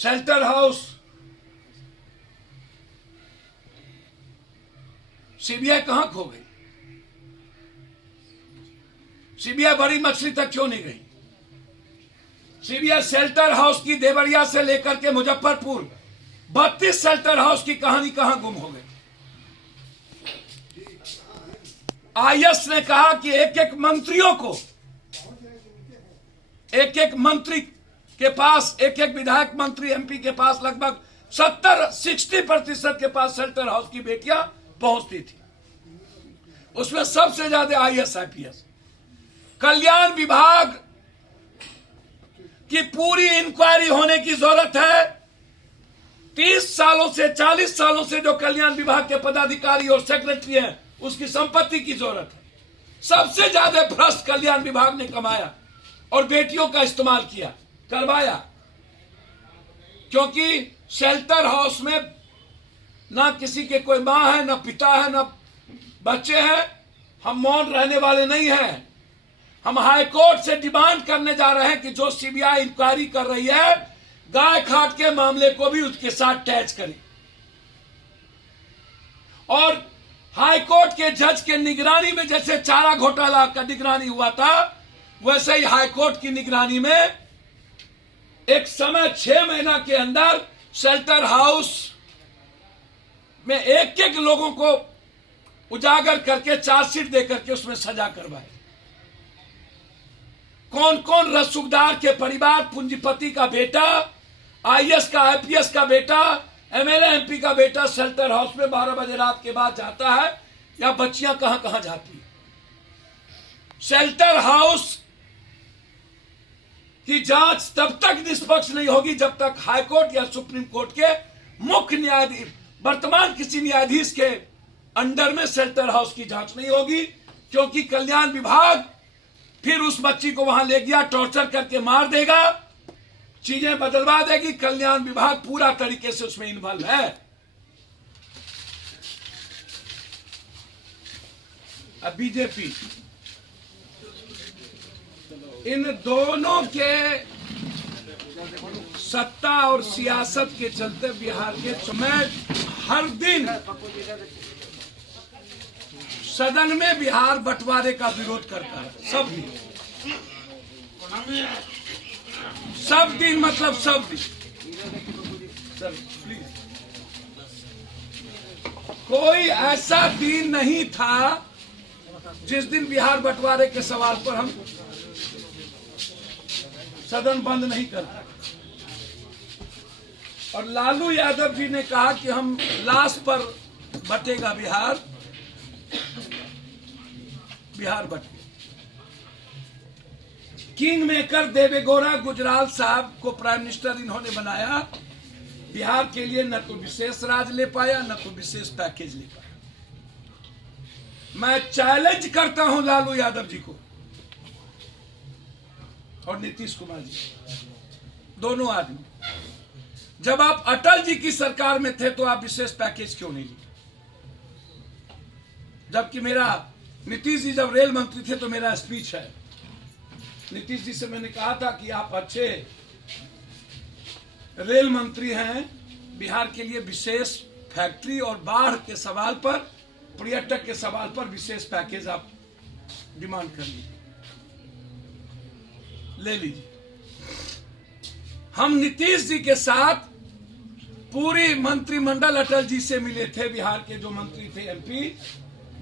Shelter house, CBI कहां खो गई? सीबीआई बड़ी मछली तक क्यों नहीं गई? सीबीआई शेल्टर हाउस की देवरिया से लेकर के मुजफ्फरपुर 32 शेल्टर हाउस की कहानी कहां गुम हो गई? आईएएस ने कहा कि एक एक मंत्रियों को, एक एक मंत्री के पास, एक एक विधायक मंत्री एमपी के पास लगभग 60% के पास शेल्टर हाउस की बेटियां पहुंचती थी। उसमें सबसे ज्यादा आईएएस आईपीएस। कल्याण विभाग की पूरी इंक्वायरी होने की जरूरत है। 30 सालों से 40 सालों से जो कल्याण विभाग के पदाधिकारी और सेक्रेटरी हैं, उसकी संपत्ति की जरूरत है। सबसे ज्यादा भ्रष्ट कल्याण विभाग ने कमाया और बेटियों का इस्तेमाल किया, करवाया। क्योंकि शेल्टर हाउस में ना किसी के कोई मां है, ना पिता है, ना बच्चे हैं। हम मौन रहने वाले नहीं हैं। हम हाई कोर्ट से डिमांड करने जा रहे हैं कि जो सीबीआई इंक्वायरी कर रही है, गाय खाट के मामले को भी उसके साथ अटैच करें। और हाई कोर्ट के जज के निगरानी में जैसे चारा घोटाला का निगरानी हुआ था, वैसे ही हाई कोर्ट की निगरानी में एक समय 6 महीना के अंदर शेल्टर हाउस में एक एक लोगों को उजागर करके चार्जशीट देकर के उसमें सजा करवाए। कौन कौन रसूखदार के परिवार, पूंजीपति का बेटा, आईएएस का आईपीएस का बेटा, एमएलए एमपी का बेटा शेल्टर हाउस में 12 बजे रात के बाद जाता है, या बच्चियां कहां कहां जाती है? शेल्टर हाउस की जांच तब तक निष्पक्ष नहीं होगी जब तक हाईकोर्ट या सुप्रीम कोर्ट के मुख्य न्यायाधीश, वर्तमान किसी न्यायाधीश के अंडर में शेल्टर हाउस की जांच नहीं होगी। क्योंकि कल्याण विभाग फिर उस बच्ची को वहां ले गया, टॉर्चर करके मार देगा, चीजें बदलवा देगी। कल्याण विभाग पूरा तरीके से उसमें इन्वॉल्व है। अब बीजेपी इन दोनों के सत्ता और सियासत के चलते बिहार के, मैं हर दिन सदन में बिहार बंटवारे का विरोध करता है। सब दिन मतलब सब दिन। सर प्लीज, कोई ऐसा दिन नहीं था जिस दिन बिहार बंटवारे के सवाल पर हम सदन बंद नहीं करते। और लालू यादव जी ने कहा कि हम लास्ट पर बटेगा बिहार, बिहार बट गया। किंग मेकर देवेगौड़ा गुजराल साहब को प्राइम मिनिस्टर इन्होंने बनाया। बिहार के लिए न तो विशेष राज ले पाया, न तो विशेष पैकेज ले पाया। मैं चैलेंज करता हूं लालू यादव जी को और नीतीश कुमार जी, दोनों आदमी, जब आप अटल जी की सरकार में थे तो आप विशेष पैकेज क्यों नहीं लिए? जबकि मेरा नीतीश जी जब रेल मंत्री थे तो मेरा स्पीच है, नीतीश जी से मैंने कहा था कि आप अच्छे रेल मंत्री हैं, बिहार के लिए विशेष फैक्ट्री और बाढ़ के सवाल पर, पर्यटक के सवाल पर विशेष पैकेज आप डिमांड कर लीजिए, ले लीजिए। हम नीतीश जी के साथ पूरी मंत्रिमंडल अटल जी से मिले थे, बिहार के जो मंत्री थे एमपी,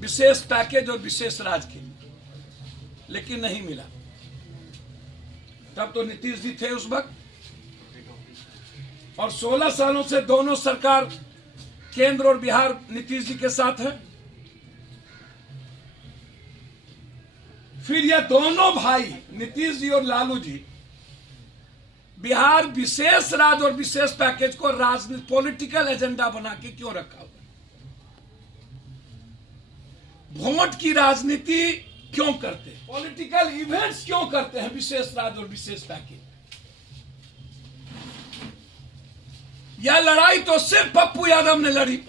विशेष पैकेज और विशेष राज के लिए, लेकिन नहीं मिला। तब तो नीतीश जी थे उस वक्त, और 16 सालों से दोनों सरकार, केंद्र और बिहार, नीतीश जी के साथ है। फिर ये दोनों भाई नीतीश जी और लालू जी बिहार विशेष राज और विशेष पैकेज को राजनीतिक पॉलिटिकल एजेंडा बना के क्यों रखा हुआ? वोट की राजनीति क्यों करते हैं? पॉलिटिकल इवेंट्स क्यों करते हैं विशेष राज और विशेष पैकेज? यह लड़ाई तो सिर्फ पप्पू यादव ने लड़ी।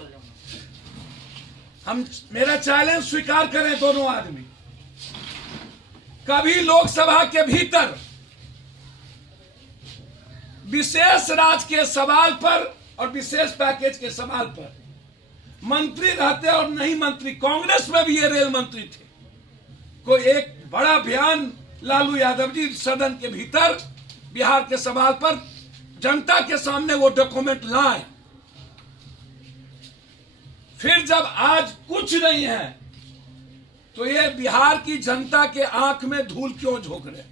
हम, मेरा चैलेंज स्वीकार करें दोनों आदमी, कभी लोकसभा के भीतर विशेष राज्य के सवाल पर और विशेष पैकेज के सवाल पर मंत्री रहते और नहीं मंत्री, कांग्रेस में भी ये रेल मंत्री थे, कोई एक बड़ा बयान लालू यादव जी सदन के भीतर बिहार के सवाल पर जनता के सामने वो डॉक्यूमेंट लाए। फिर जब आज कुछ नहीं है तो ये बिहार की जनता के आंख में धूल क्यों झोंक रहे?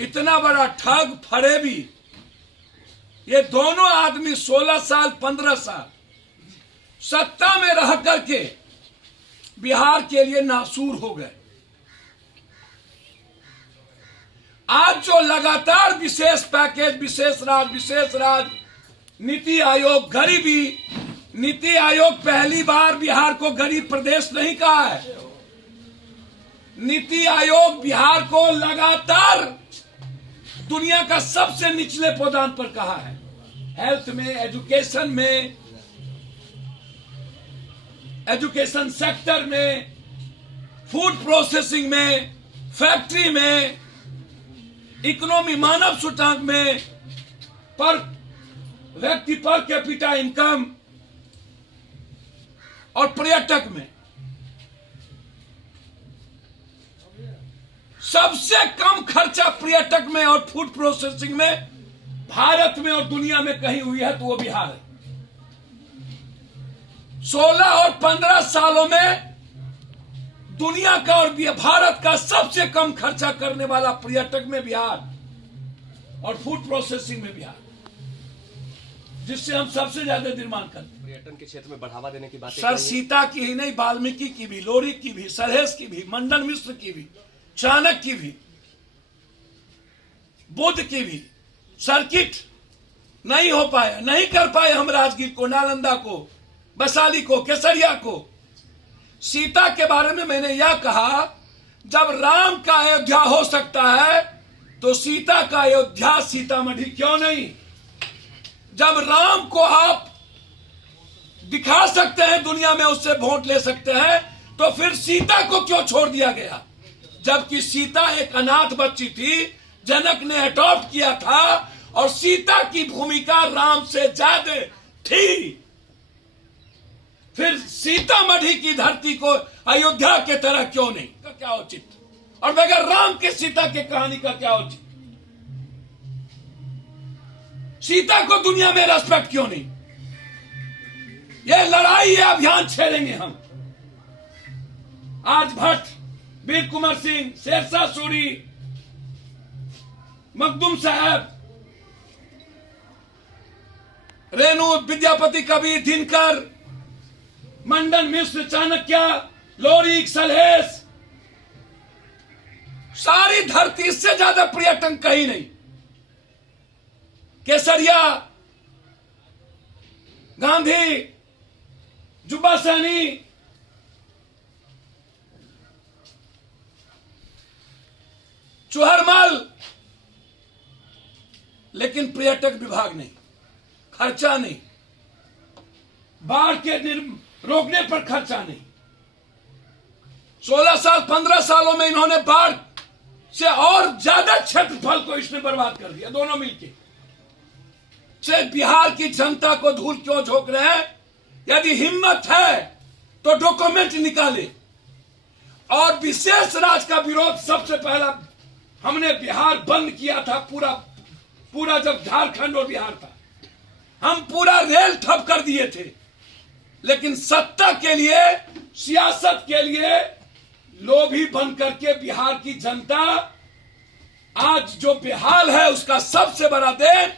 इतना बड़ा ठग फरेबी, ये दोनों आदमी 16 साल 15 साल सत्ता में रह करके बिहार के लिए नासूर हो गए। आज जो लगातार विशेष पैकेज, विशेष राज, नीति आयोग, गरीबी, नीति आयोग पहली बार बिहार को गरीब प्रदेश नहीं कहा है। नीति आयोग बिहार को लगातार दुनिया का सबसे निचले पदान पर कहा है। हेल्थ में, एजुकेशन में, एजुकेशन सेक्टर में, फूड प्रोसेसिंग में, फैक्ट्री में, इकोनॉमी, मानव सूचकांक में, पर व्यक्ति पर कैपिटा इनकम और पर्यटक में सबसे कम खर्चा पर्यटक में और फूड प्रोसेसिंग में भारत में और दुनिया में कहीं हुई है तो वो बिहार है। 16 और 15 सालों में दुनिया का और भारत का सबसे कम खर्चा करने वाला पर्यटक में बिहार और फूड प्रोसेसिंग में बिहार, जिससे हम सबसे ज्यादा निर्माण करते हैं। पर्यटन के क्षेत्र में बढ़ावा देने की बात सर, सीता की ही नहीं, वाल्मीकि की भी, लोरी की भी, सरहेस की भी, मंडन मिश्र की भी, चाणक्य की भी, बुद्ध की भी सर्किट नहीं हो पाया, नहीं कर पाए हम राजगीर को, नालंदा को, वैशाली को, केसरिया को। सीता के बारे में मैंने यह कहा, जब राम का अयोध्या हो सकता है तो सीता का अयोध्या सीतामढ़ी क्यों नहीं? जब राम को आप दिखा सकते हैं दुनिया में, उससे वोट ले सकते हैं, तो फिर सीता को क्यों छोड़ दिया गया? जबकि सीता एक अनाथ बच्ची थी, जनक ने अडॉप्ट किया था और सीता की भूमिका राम से ज्यादा थी। फिर सीतामढ़ी की धरती को अयोध्या के तरह क्यों नहीं? का क्या उचित? और बगैर राम के सीता के कहानी का क्या उचित? सीता को दुनिया में रेस्पेक्ट क्यों नहीं? ये लड़ाई, ये अभियान छेड़ेंगे हम। आज भट्ट, वीर कुंवर सिंह, शेरशाह सूरी, मखदूम साहब, रेणु विद्यापति कवि, दिनकर, मंडन मिश्र, चाणक्य, लोरी, सलहेस, सारी धरती से ज्यादा पर्यटन कहीं नहीं। केसरिया, गांधी, जुब्बा सैनी, चुहरमल, लेकिन पर्यटक विभाग नहीं, खर्चा नहीं, बाढ़ के रोकने पर खर्चा नहीं। 16 साल 15 सालों में इन्होंने बाढ़ से और ज्यादा क्षेत्रफल को इसने बर्बाद कर दिया, दोनों मिलकर। से बिहार की जनता को धूल क्यों झोंक रहे हैं? यदि हिम्मत है तो डॉक्यूमेंट निकाले। और विशेष राज्य का विरोध सबसे पहला हमने बिहार बंद किया था, पूरा जब झारखंड और बिहार था, हम पूरा रेल ठप कर दिए थे। लेकिन सत्ता के लिए, सियासत के लिए लोभी बन करके बिहार की जनता आज जो बेहाल है, उसका सबसे बड़ा देन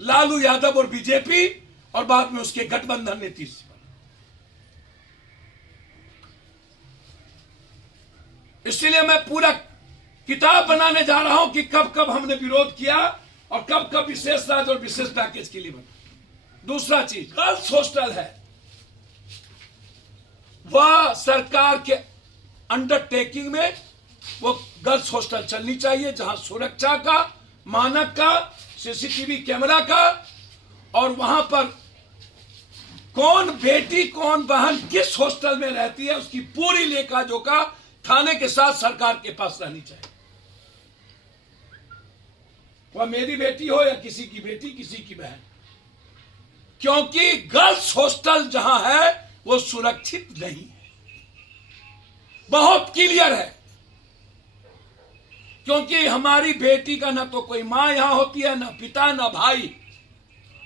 लालू यादव और बीजेपी और बाद में उसके गठबंधन नीति से। इसलिए मैं पूरा किताब बनाने जा रहा हूं कि कब कब हमने विरोध किया और कब कब विशेष राज्य और विशेष पैकेज के लिए बना। दूसरा चीज, गर्ल्स हॉस्टल है, वह सरकार के अंडरटेकिंग में वो गर्ल्स हॉस्टल चलनी चाहिए, जहां सुरक्षा का, मानक का, सीसीटीवी कैमरा का, और वहां पर कौन बेटी कौन बहन किस हॉस्टल में रहती है उसकी पूरी लेखा जोखा थाने के साथ सरकार के पास रहनी चाहिए। वह मेरी बेटी हो या किसी की बेटी, किसी की बहन, क्योंकि गर्ल्स हॉस्टल जहां है वो सुरक्षित नहीं है। बहुत क्लियर है, क्योंकि हमारी बेटी का ना तो कोई मां यहां होती है, ना पिता, ना भाई,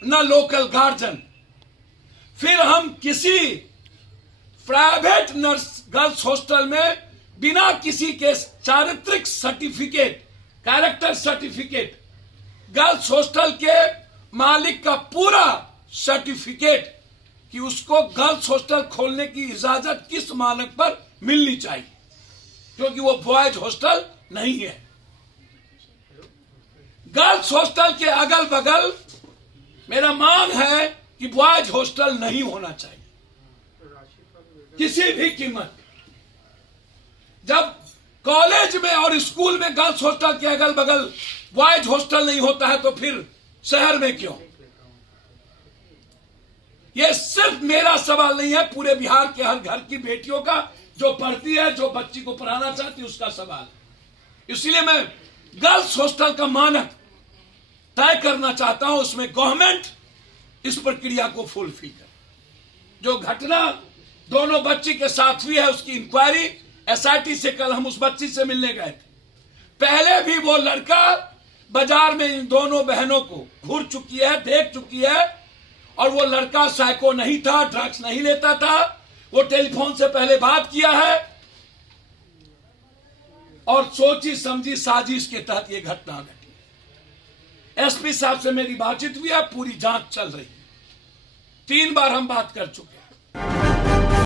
ना लोकल गार्जियन। फिर हम किसी प्राइवेट नर्स गर्ल्स हॉस्टल में बिना किसी के चारित्रिक certificate, character certificate, girls hostel के मालिक का पूरा सर्टिफिकेट कि उसको गर्ल्स हॉस्टल खोलने की इजाजत किस मानक पर मिलनी चाहिए, क्योंकि वो बॉयज हॉस्टल नहीं है। गर्ल्स हॉस्टल के अगल बगल मेरा मांग है कि बॉयज हॉस्टल नहीं होना चाहिए किसी भी कीमत। जब कॉलेज में और स्कूल में गर्ल्स हॉस्टल के अगल बगल बॉयज हॉस्टल नहीं होता है तो फिर शहर में क्यों? यह सिर्फ मेरा सवाल नहीं है, पूरे बिहार के हर घर की बेटियों का, जो पढ़ती है, जो बच्ची को पढ़ाना चाहती है, उसका सवाल। इसलिए मैं गर्ल्स हॉस्टल का मानक तय करना चाहता हूं, उसमें गवर्नमेंट इस प्रक्रिया को फुलफिल करे। जो घटना दोनों बच्ची के साथ हुई है उसकी इंक्वायरी एसआईटी से, कल हम उस बच्ची से मिलने गए थे। पहले भी वो लड़का बाजार में इन दोनों बहनों को घूर चुकी है, देख चुकी है, और वो लड़का साइको नहीं था, ड्रग्स नहीं लेता था, वो टेलीफोन से पहले बात किया है और सोची समझी साजिश के तहत ये घटना घटी। एसपी साहब से मेरी बातचीत हुई है, पूरी जांच चल रही है, 3 बार हम बात कर चुके हैं।